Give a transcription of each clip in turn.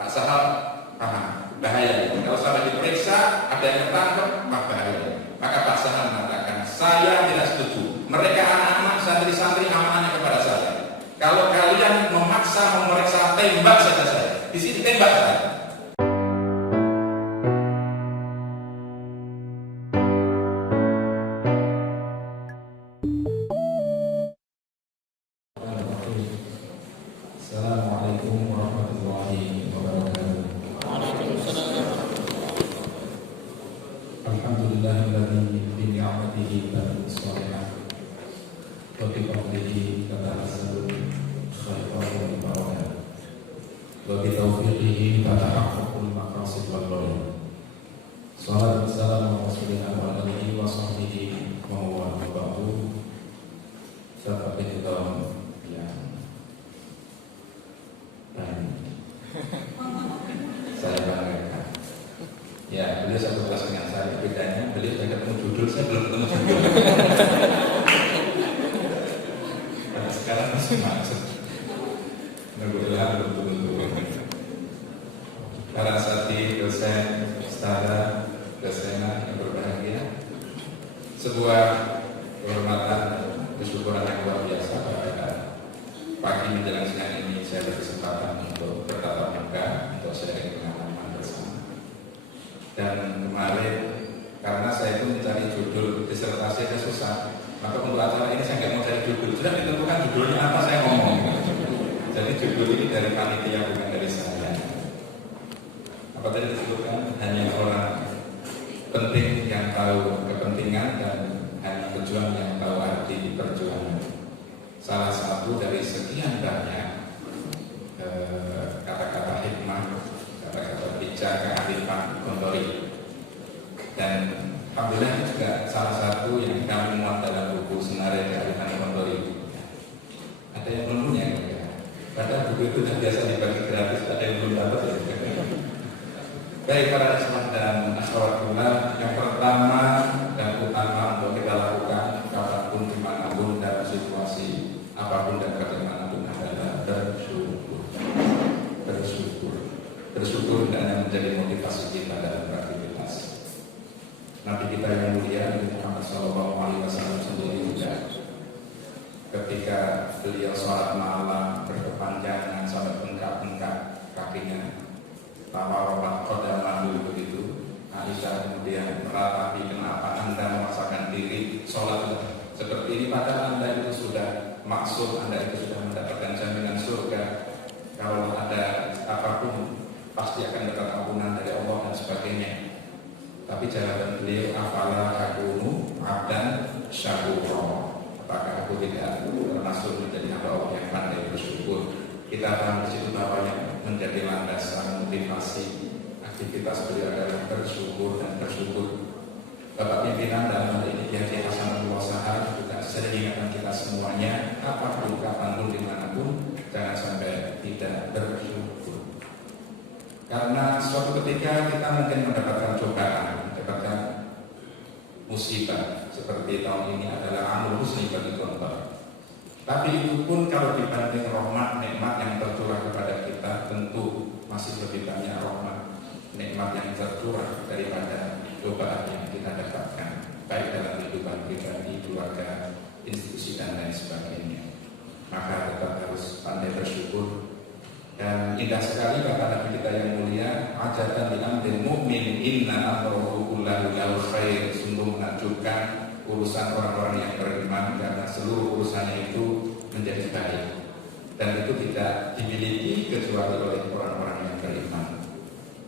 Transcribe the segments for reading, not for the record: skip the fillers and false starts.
Pak Sahal paham bahaya itu. Kalau sampai diperiksa ada yang tertangkap, bahaya. Maka Pak Sahal mengatakan, saya tidak setuju. Mereka anak-anak santri-santri amanahnya kepada saya. Kalau kalian memaksa memeriksa, tembak saja saya. Di sini tembak saya. Assalamualaikum warahmatullahi wabarakatuh. Alhamdulillahilladzi bi ni'matihi tatimmu shalihat wa bi fadlihi tatanazzalu khairat wal barakat wa bi taufiqihi tatahaqqaqul maqasid wal ghaayat. Shallallahu wassalamu ala rasulillah wa alihi wa sahbihi wa man walahu. Sahabat kiram yang saya banggakan. Ya, beliau satu kelas dengan saya. Bedanya beliau sudah ketemu judul, saya belum ketemu judul. Nah, sekarang masih maksud. Alhamdulillah betul-betul. Para asati, dosen, setara, dosenan yang berbahagia, sebuah kehormatan dan kesyukuran yang luar biasa pada pagi menjelang siang ini saya berkesempatan untuk bertatap muka untuk sharing pengalaman bersama. Dan kemarin karena saya itu mencari judul disertasi agak susah, maka untuk acara ini saya nggak mau cari judul, sudah ditentukan judulnya apa saya ngomong. Jadi judul ini dari panitia bukan dari saya. Apa tadi disebutkan? Hanya orang penting yang tahu kepentingan dan hanya pejuang yang tahu arti perjuangan. Salah satu dari sekian banyak kata-kata hikmah, kata-kata bijak kearifan Ghontori. Dan alhamdulillah juga salah satu yang kami muat dalam buku Senarai Kearifan Ghontori. Ada yang belum punya ya? Padahal buku itu sudah biasa dibagi gratis, ada yang belum dapat ya. Baik para ikhwan dan akhwatullah, yang pertama dan utama untuk kita lakukan kapanpun, dimanapun, dalam situasi apapun dan bagaimanapun adalah bersyukur. Bersyukur dan menjadi motivasi kita dalam beraktivitas. Nabi kita yang mulia Muhammad SAW sendiri juga ketika beliau sholat malam berkepanjangan sampai bengkak-bengkak kakinya, tawarobat qadamahu begitu. Aisyah kemudian meratapi, kenapa Anda memaksakan diri sholat seperti ini padahal Anda itu sudah maksud, Anda itu sudah mendapatkan jaminan surga. Kalau ada apapun pasti akan mendapat ampunan dari Allah dan sebagainya. Tapi jawaban beliau, afala akunu abdan syakura. Apakah aku tidak termasuk menjadi hamba Allah yang pandai bersyukur? Kita tahu di situ bahwa yang menjadi landasan motivasi aktivitas beliau adalah bersyukur dan bersyukur. Bapak pimpinan dalam hal ini Kiai Hasanul Wasaha juga sering ingatkan kita semuanya, apapun, kapanpun, dimanapun, jangan sampai tidak bersyukur. Karena suatu ketika kita mungkin mendapatkan cobaan, mendapatkan musibah, seperti tahun ini adalah amul husni bagi Ghontor. Tapi itu pun kalau dibanding rahmat nikmat yang tercurah kepada kita, tentu masih lebih banyak rahmat nikmat yang tercurah daripada cobaan yang kita dapatkan, baik dalam kehidupan pribadi, keluarga, institusi dan lain sebagainya. Maka tetap harus pandai bersyukur. Dan indah sekali kata Nabi kita yang mulia, ajatan li amril mu'min inna amrahu kullahu lahu khair. Sungguh menakjubkan urusan orang-orang yang beriman karena seluruh urusannya itu menjadi baik, dan itu tidak dimiliki kecuali oleh orang-orang yang beriman.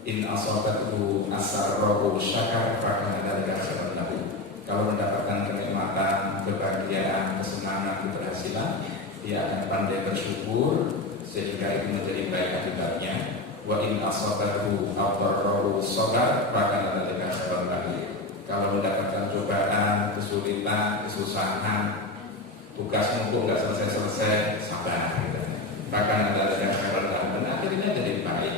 In asabathu asarrahu syakar fakana dzalika khairun lahu. Kalau mendapatkan kenikmatan, kebahagiaan, kesenangan, keberhasilan, dia akan pandai bersyukur sehingga itu menjadi baik akibatnya. Wa in asabathu adarrahu sabar fakana dzalika khairun lahu. Kalau mendapatkan cobaan, kesulitan, kesusahan, tugas mumpung nggak selesai-selesai, sabar. Bahkan ada yang rendah dan akhirnya jadi baik.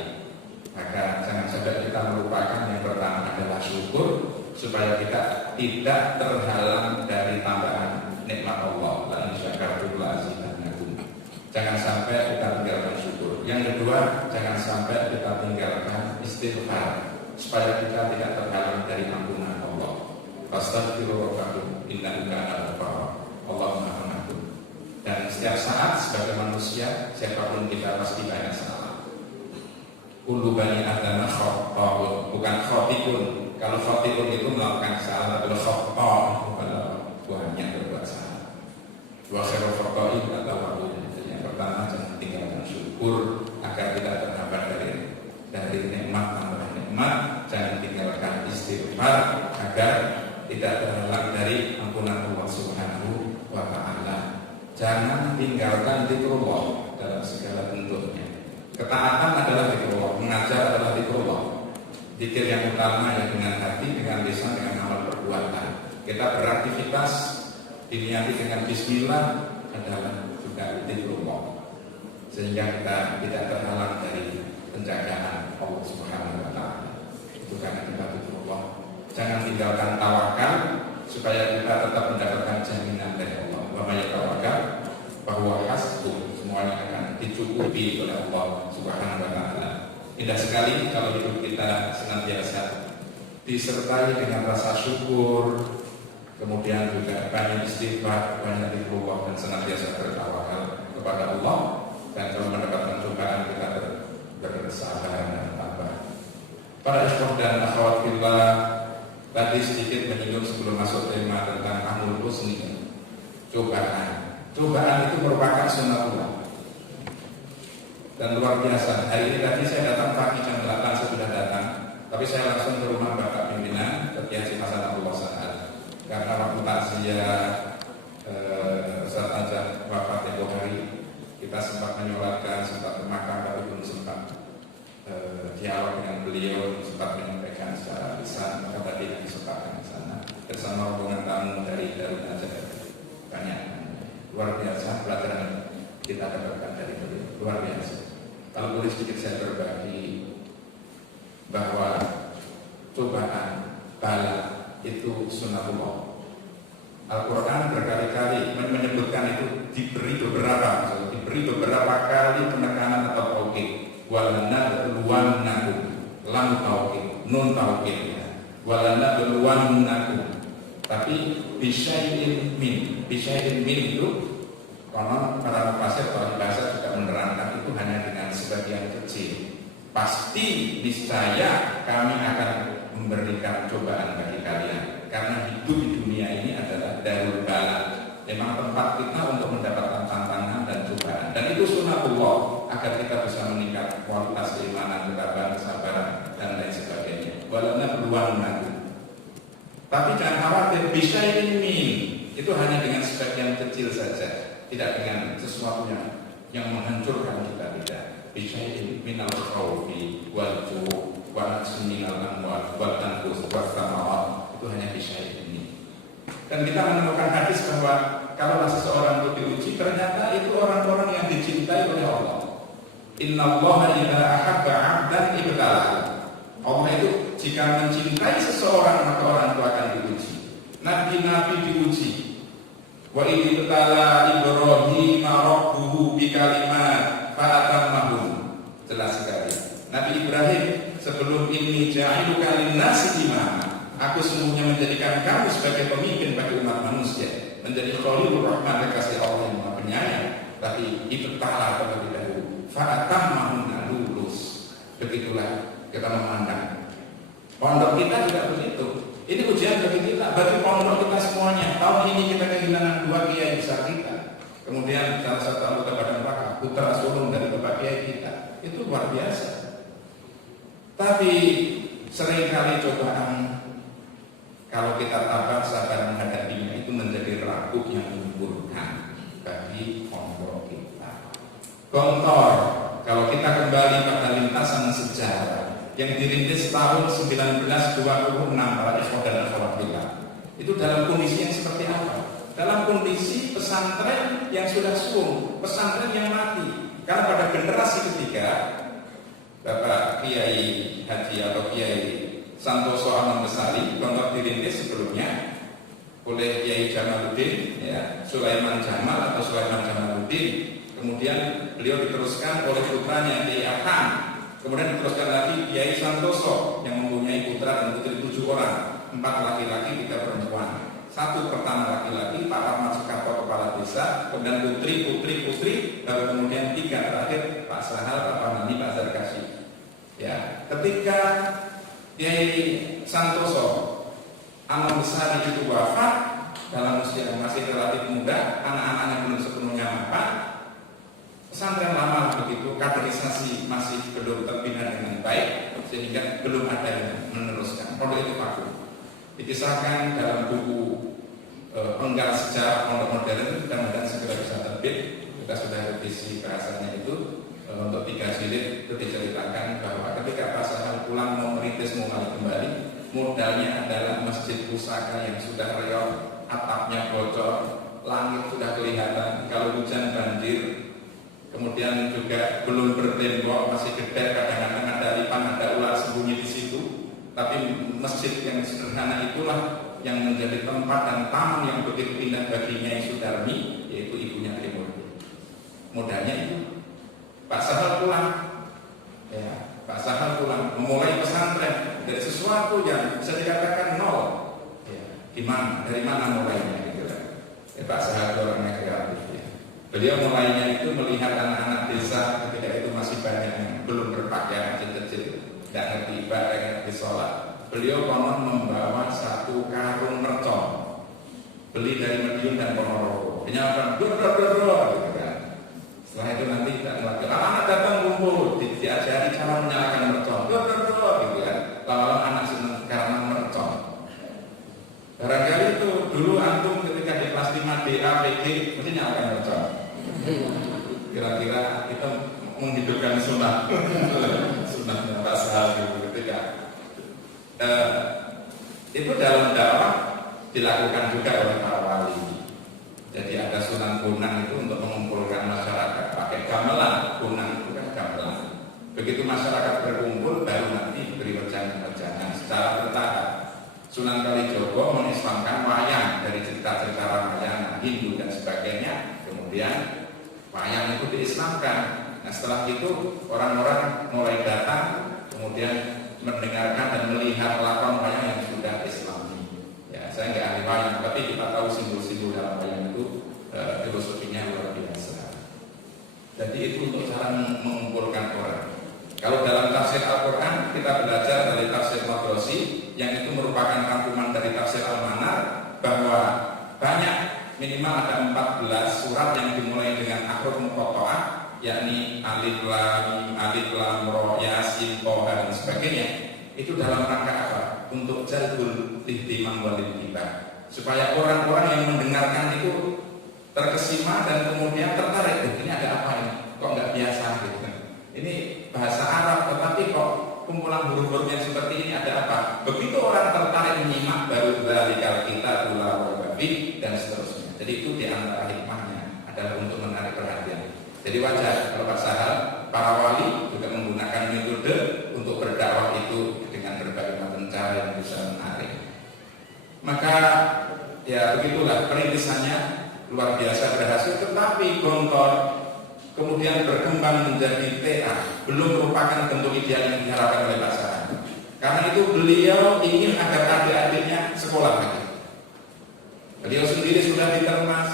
Maka jangan sampai kita melupakan yang pertama adalah syukur, supaya kita tidak terhalang dari tambahan nikmat Allah. Dan syakartum la azidannakum. Jangan sampai kita tinggalkan syukur. Yang kedua, jangan sampai kita tinggalkan istighfar supaya kita tidak terhalang dari ampunan Allah. Fastaghfiru rabbakum innahu kana ghaffara. Allah Maha Pengampun. Dan setiap saat sebagai manusia, siapapun kita pasti banyak salah. Kullu bani adama khata'un, bukan khati'un. Kalau khati'un itu melakukan kesalahan, tapi khata' adalah banyak berbuat salah. Wa khairu khata'in at-tawwabun. Yang pertama, jangan tinggalkan syukur agar tidak terhambat dari nikmat tambah nikmat. Jangan tinggalkan istighfar agar tidak terhalang dari ampunan Allah Subhanahu wa Ta'ala. Jangan tinggalkan zikrullah dalam segala bentuknya. Ketaatan adalah zikrullah, mengajar adalah zikrullah. Zikir yang utama ya dengan hati, dengan lisan, dengan amal perbuatan. Kita beraktivitas diniati dengan bismillah adalah juga zikrullah, sehingga kita tidak terhalang dari penjagaan Allah Subhanahu wa Ta'ala. Itu karena kita zikrullah. Jangan tinggalkan tawakal supaya kita tetap mendapatkan jaminan dari Allah. Wa may tawakkal bahwa hasbuh, semuanya akan dicukupi oleh Allah Subhanahu wa Ta'ala. Indah sekali kalau hidup kita senantiasa disertai dengan rasa syukur, kemudian juga banyak istighfar, banyak zikrullah, dan senantiasa bertawakal kepada Allah. Dan kalau mendapatkan cobaan kita bersabar dan tabah. Para ikhwah dan akhwat fillah, tadi sedikit menyinggung sebelum masuk tema tentang amrul husni, cobaan. Cobaan itu merupakan sunnatullah dan luar biasa. Hari ini tadi saya datang pagi jam 8 saya sudah datang, tapi saya langsung ke rumah Bapak Pimpinan Kiai Haji Hasan Abdullah Sa'ad karena waktu takziah Ustaz Ajat wafat tempoh hari, kita sempat menyolatkan, sempat ke makam, tapi belum sempat dialog dengan beliau, sempat menyampaikan secara lisan. Maka tadi disempatkan di sana bersama rombongan tamu dari Darul Najat. Banyak luar biasa pelajaran kita dapatkan dari beliau, luar biasa. Kalau boleh sedikit saya berbagi bahwa cobaan bala itu sunnatullah. Al-Quran berkali-kali menyebutkan itu diberi beberapa kali penekanan atau taukid. Walanabluwannakum, lam taukid, nun taukid, walanabluwannakum. Tapi bisyai'in min itu konon para mufassir atau bahasa juga menerangkan itu hanya dengan sebagian kecil. Pasti niscaya kami akan memberikan cobaan bagi kalian, karena hidup di dunia ini adalah darul bala, memang tempat kita untuk mendapatkan tantangan dan cobaan. Dan itu sunnatullah agar kita bisa meningkat kualitas keimanan, ketabahan, kesabaran dan lain sebagainya. Walana beruang nanti. Tapi jangan khawatir, bisyai'in min itu hanya dengan sebagian kecil saja, tidak dengan sesuatu yang menghancurkan kita, tidak. Bisyai'in minal khawfi wal ju' wa naqsin minal amwal wal anfus was samarat, itu hanya bisyai'in min. Dan kita menemukan hadis bahwa kalau seseorang itu diuji, ternyata itu orang-orang yang dicintai oleh Allah. Innallaha idza ahabba 'abdan ibtalahu. Allah itu jika mencintai seseorang, maka orang itu akan diuji. Nabi-nabi diuji. Wa idh ibtala Ibrahim rabbuhu bikalimat fa'atammahum. Jelas sekali. Nabi Ibrahim sebelum ini ja'iluka lin-nasi imama. Aku sungguhnya menjadikan kamu sebagai pemimpin bagi umat manusia, menjadi Khalilur Rahman, kekasih Allah yang Maha Penyayang. Tapi ibtala terlebih dahulu. Fa'atammahum, lulus. Begitulah kita memandang pondok kita juga begitu. Ini ujian bagi kita, bagi pondok kita semuanya. Tahun ini kita kehilangan 2 kiai besar kita. Kemudian salah satu anggota Badan Wakaf, putra sulung dari bapak kiai kita. Itu luar biasa. Tapi seringkali cobaan, kalau kita tabah sabar menghadapinya, itu menjadi rapuh yang memburukkan bagi pondok kita. Gontor, kalau kita kembali pada lintasan sejarah yang dirintis tahun 1926 para ikhwah dan akhwat kita, itu dalam kondisi yang seperti apa? Dalam kondisi pesantren yang sudah suung, pesantren yang mati. Karena pada generasi ketiga, Bapak Kiai Haji atau Kiai Santoso Aman Besari, pondok dirintis sebelumnya oleh Kiai Jamaluddin, Sulaiman Jamal atau Sulaiman Jamaluddin. Kemudian beliau diteruskan oleh putranya Kiai Arham. Kemudian diteruskan lagi Kiai Santoso yang mempunyai putra dan putri 7 orang, 4 laki-laki, 3 perempuan. Satu pertama laki-laki Pak Rahmat Soekarto kepala desa, kemudian putri, baru kemudian 3 terakhir Pak Sahal, Pak Pamani, Pak Zarkasi. Ya, ketika Kiai Santoso alam besar itu wafat dalam usia yang masih relatif muda, anak-anaknya belum sepenuhnya mapan. Pesantren lama begitu, kaderisasi masih belum terbina dengan baik, sehingga belum ada yang meneruskan. Pondok itu vakum. Dikisahkan dalam buku penggal sejarah pondok modern, mudah-mudahan segera bisa terbit. Kita sudah revisi bahasanya itu untuk 3 jilid. Itu diceritakan bahwa ketika Pak Sahal pulang mau merintis mulai kembali, modalnya adalah masjid pusaka yang sudah reot, atapnya bocor, langit sudah kelihatan, kalau hujan banjir. Kemudian juga belum bertembok, masih gede, kadang-kadang ada lipan, ada ular sembunyi di situ. Tapi masjid yang sederhana itulah yang menjadi tempat dan taman yang begitu indah bagi Nyai Sudarmi, yaitu ibunya Timur. Modalnya itu Pak Sahal pulang, ya, Pak Sahal pulang memulai pesantren dari sesuatu yang bisa dikatakan nol. Ya, gimana? Dari mana mulainya? Gitu kan? Ya, Pak Sahal orangnya kreatif. Beliau mulainya itu melihat anak-anak desa ketika itu masih banyak yang belum berpakaian, kecil-kecil, tidak ngerti ibadah, tidak ngerti sholat. Beliau konon membawa 1 karung mercon, beli dari Madiun dan Ponorogo. Dinyalakan, dor, gitu kan. Setelah itu nanti tidak ngerti. Anak datang kumpul, diajari cara menyalakan mercon, dor, gitu kan. Lalu anak senang karena mercon. Barangkali itu dulu antum ketika di kelas 5 DA, PG, mesti nyalakan mercon. Kira-kira kita menghidupkan sunnah Pak Sahal gitu ketika itu dalam dakwah dilakukan juga oleh para wali. Jadi ada Sunan Bonang itu untuk mengumpulkan masyarakat pakai gamelan. Bonang itu kan gamelan. Begitu masyarakat berkumpul baru nanti beri wejangan-wejangan secara bertahap. Sunan Kalijogo mengislamkan wayang dari cerita-cerita Ramayana, Hindu dan sebagainya. Kemudian wayang itu diislamkan. Nah setelah itu orang-orang mulai datang, kemudian mendengarkan dan melihat lakon wayang yang sudah Islami. Ya, saya nggak ahli wayang, tapi kita tahu simbol-simbol dalam wayang itu filosofinya luar biasa. Jadi itu untuk cara mengumpulkan orang. Kalau dalam tafsir Al-Quran kita belajar dari tafsir Matrosi yang itu merupakan rangkuman dari tafsir Al-Manar, bahwa banyak, minimal ada 14 surat yang dimulai dengan akruf muqatta'ah, yakni alif lam ra, yasin, toha dan sebagainya. Itu dalam rangka apa? Untuk jalbul ihtimam wal intibah, supaya orang-orang yang mendengarkan itu terkesima dan kemudian tertarik. Ini ada apa ini? Kok nggak biasa gitu kan? Ini bahasa Arab, tetapi kok kumpulan huruf-huruf yang seperti ini ada apa? Begitu orang tertarik menyimak, baru dzalikal kitabul la raiba fihi dan seterusnya. Jadi itu di antara hikmahnya adalah untuk menarik perhatian. Jadi wajar kalau Pak Sahal, para wali juga menggunakan metode untuk berdakwah itu dengan berbagai macam cara yang bisa menarik. Maka ya begitulah perintisannya luar biasa berhasil, tetapi Gontor kemudian berkembang menjadi TA belum merupakan bentuk ideal yang diharapkan oleh Pak Sahal. Karena itu beliau ingin agar adik-adiknya sekolah lagi. Beliau sendiri sudah di Termas.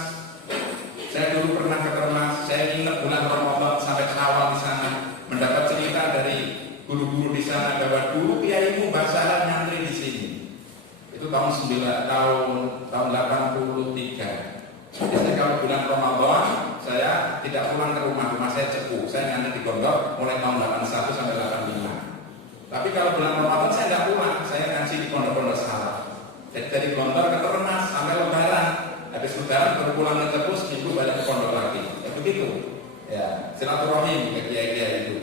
Saya dulu pernah ke Termas. Saya ingat bulan Ramadan sampai Syawal di sana, mendapat cerita dari guru-guru di sana bahwa dulu kiaimu Mbah Sahal nyantri di sini. Itu tahun 83. Jadi saya kalau bulan Ramadan saya tidak pulang ke rumah saya Cepu. Saya nyantri di Gondok mulai tahun 81 sampai 85. Tapi kalau bulan Ramadan saya tidak pulang, saya ngaji di pondok-pondok salaf. Jadi dari Gondok ke Termas sampai Lebaran. Habis Lebaran baru pulang ke Cepu, seminggu balik ke pondok lagi. Ya begitu. Ya, silaturahim ke kiai-kiai itu.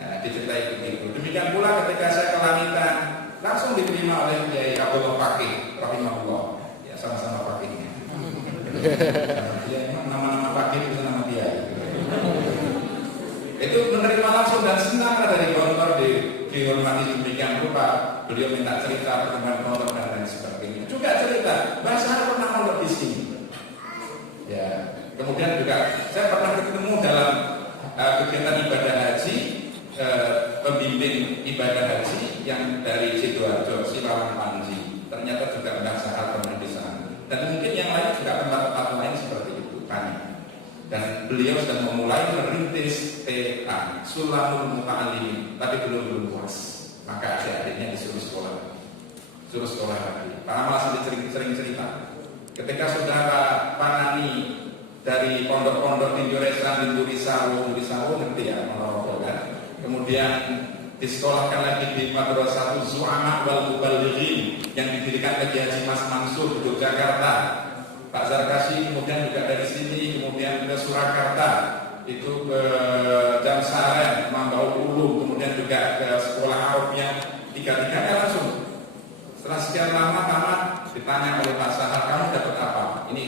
Ya, diceritai begitu. Demikian pula ketika saya ke Langitan, langsung diterima oleh Kiai Abdullah Fakih rahimahullah. Ya, sama-sama Fakihnya. Ya, emang nama-nama Fakih itu nama dia. Itu menerima langsung dan senang dari Gontor dihormati demikian rupa. Beliau minta cerita pertemuan Gontor dan lain sebagainya. Juga cerita, Mbah Sahal pernah mondok di sini. Ya, Kemudian juga saya pernah ketemu dalam kegiatan ibadah haji, pembimbing ibadah haji yang dari Sidoarjo, Silawan Panji. Ternyata juga Mbak Sahal pernah di sana. Dan mungkin yang lain juga tempat-tempat lain seperti itu kan. Dan beliau sudah memulai merintis TA Sulamul Muta'alimin, tapi belum puas. Maka adik-adiknya disuruh sekolah lagi. Pak Amal sering cerita. Ketika saudara Panani dari pondok-pondok Tinjuresan, Tindurisawu ngerti ya, Ponorogo kan. Kemudian disekolahkan lagi di Madrasah Zu'ama wal Mubalighin yang didirikan oleh Haji Mas Mansur di Yogyakarta. Pak Zarkasi kemudian juga dari sini, kemudian ke Surakarta, itu ke Jamsaren, Mambaul Ulum, kemudian juga ke sekolah Arabnya, tiga-tiganya langsung. Setelah sekian lama tamat, ditanya oleh Pak Sahal, kamu dapat apa? Ini.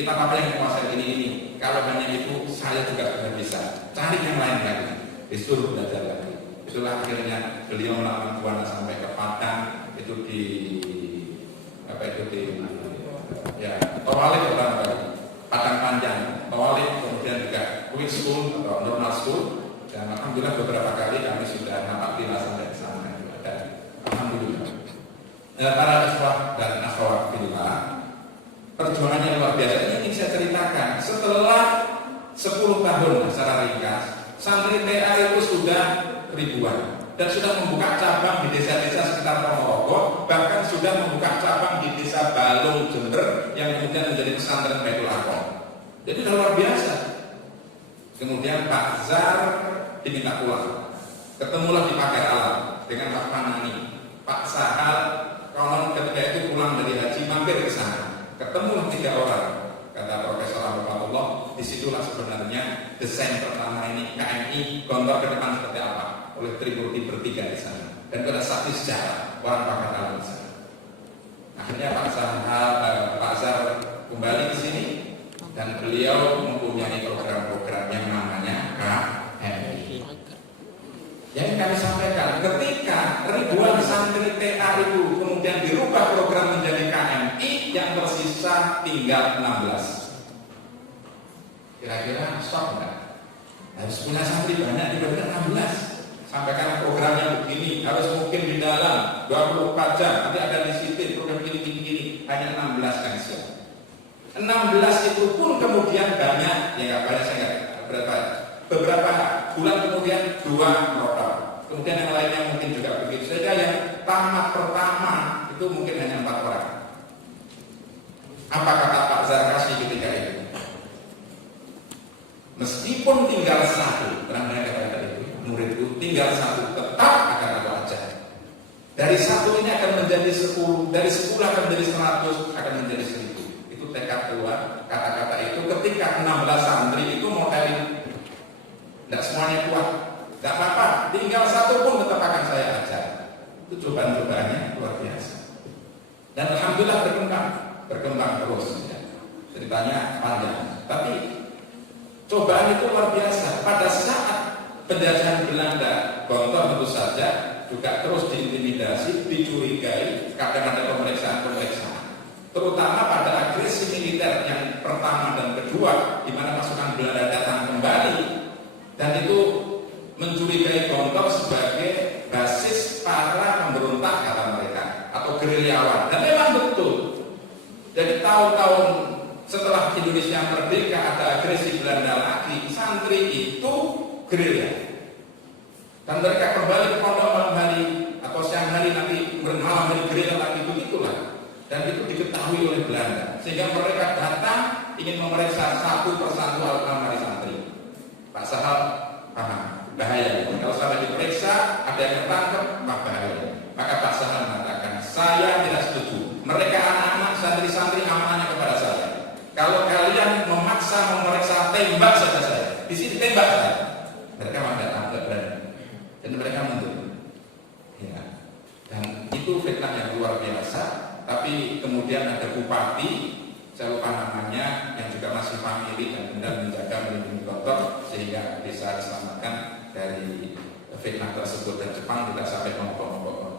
Kita apa yang menguasai ini. Kalau hanya itu, saya juga sudah bisa. Cari yang lain lagi. Disuruh belajar lagi. Itulah akhirnya beliau melakukan buana sampai ke Padang, itu di Tawalib orang baru, Padang Panjang, Tawalib, kemudian juga Quick School atau Normal School. Dan alhamdulillah beberapa kali kami sudah napakila sampai ke sana. Dan alhamdulillah. Para ikhwah dan akhwat fillah, perjuangannya luar biasa. Ini ingin saya ceritakan. Setelah 10 tahun secara ringkas, santri TA itu sudah ribuan dan sudah membuka cabang di desa-desa sekitar Ponorogo, bahkan sudah membuka cabang di desa Balung Jember yang kemudian menjadi pesantren Baitul Aqam. Jadi sudah luar biasa. Kemudian Pak Zar diminta pulang, ketemulah di Pakai Alam dengan Pak Panani. Pak Sahal kalau ketika itu pulang dari haji mampir ke sana, ketemulah 3 orang. Kata Profesor Abdullah, disitulah sebenarnya desain pertama ini KMI Gontor ke depan seperti apa oleh Trimurti bertiga di sana. Dan pada saksi sejarah orang Pakai Alam di sana. Akhirnya Pak Zar kembali ke sini dan beliau mempunyai program-program yang namanya KMI. Yang kami sampaikan, ketika ribuan santri TA itu kemudian dirubah program menjadi KMI, yang tersisa tinggal 16. Kira-kira stop enggak? Harus punya santri banyak dibanding 16. Sampaikan programnya begini, harus mungkin di dalam 24 jam, nanti ada disiplin program gini, hanya 16 kan siap. 16 itu pun kemudian banyak, ya nggak banyak, saya nggak berapa. Beberapa bulan kemudian 2 protokol, kemudian yang lainnya mungkin juga begitu. Sehingga yang tamat pertama itu mungkin hanya 4 orang. Apa kata Pak Zarkasi ketika itu? Meskipun tinggal 1, pernah kata itu, muridku tinggal 1, tetap akan aku ajar. Dari 1 ini akan menjadi 10, dari 10 akan menjadi 100, akan menjadi 1000. Itu tekad keluar kata-kata itu ketika 16 santri itu modeling. Tidak semuanya kuat, tidak apa-apa, tinggal 1 pun tetap akan saya ajar. Itu cobaan-cobaannya luar biasa. Dan alhamdulillah berkembang terus. Ya. Ceritanya panjang, tapi cobaan itu luar biasa. Pada saat penjajahan Belanda, Gontor tentu saja juga terus diintimidasi, dicurigai, kadang ada pemeriksaan, terutama pada agresi militer yang pertama dan kedua, di mana pasukan Belanda datang kembali. Dan itu mencurigai Gontor sebagai basis para pemberontak kata mereka atau gerilyawan. Dan memang betul. Jadi tahun-tahun setelah Indonesia merdeka ada agresi Belanda lagi, santri itu gerilya. Dan mereka kembali ke pondok malam hari atau siang hari nanti bermalam hari gerilya lagi, begitulah. Dan itu diketahui oleh Belanda sehingga mereka datang ingin memeriksa satu persatu almarhum santri. Pak Sahal paham bahaya. Kalau sampai diperiksa ada yang tertangkap, maka bahaya. Maka Pak Sahal mengatakan, saya tidak setuju. Mereka anak-anak santri-santri amanahnya kepada saya. Kalau kalian memaksa memeriksa, tembak saja saya. Di sini tembak saya. Mereka tidak berani. Dan mereka mundur. Ya. Dan itu fitnah yang luar biasa. Tapi kemudian ada bupati, saya lupa namanya, yang juga masih famili dan benar menjaga melindungi Gontor sehingga bisa diselamatkan dari fitnah tersebut. Dan Jepang tidak sampai nombok-nombok